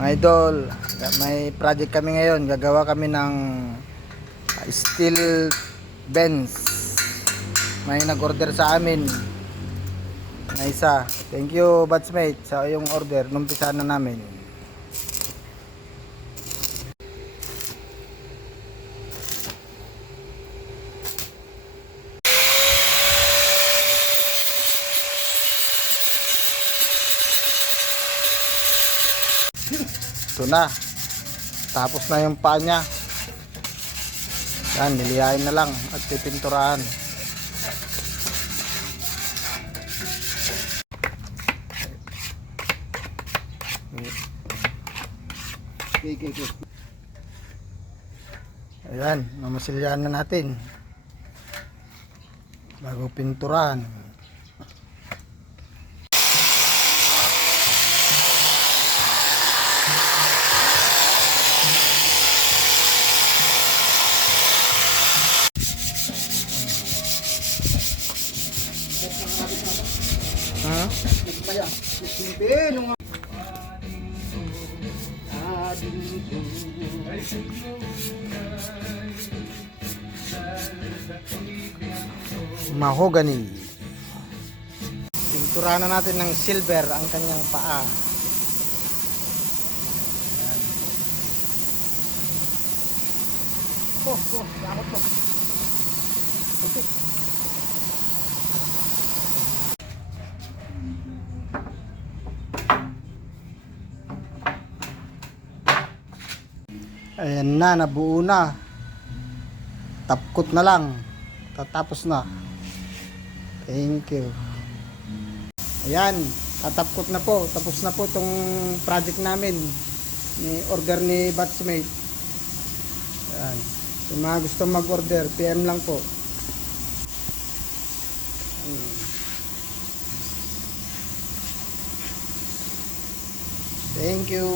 Mga idol, may project kami ngayon. Gagawa kami ng steel bench. May nag-order sa amin na isa. Thank you, batchmate, sa yung order. Numpisahan na namin. Ito na. Tapos na yung paa niya. Yan, nilihain na lang at pipinturahan. Ayan, mamasilyahan na natin bago pinturahan. Mahogany. Pinturahan na natin ng silver ang kanyang paa. Ayan. Dakot mo. Okay. Ayan na, nabuo na. Tapkot na lang. Tatapos na. Thank you. Ayan, tatapkot na po. Tapos na po itong project namin. Ni order ni batchmate. Ayan. Kung mga gusto mag-order, PM lang po. Thank you.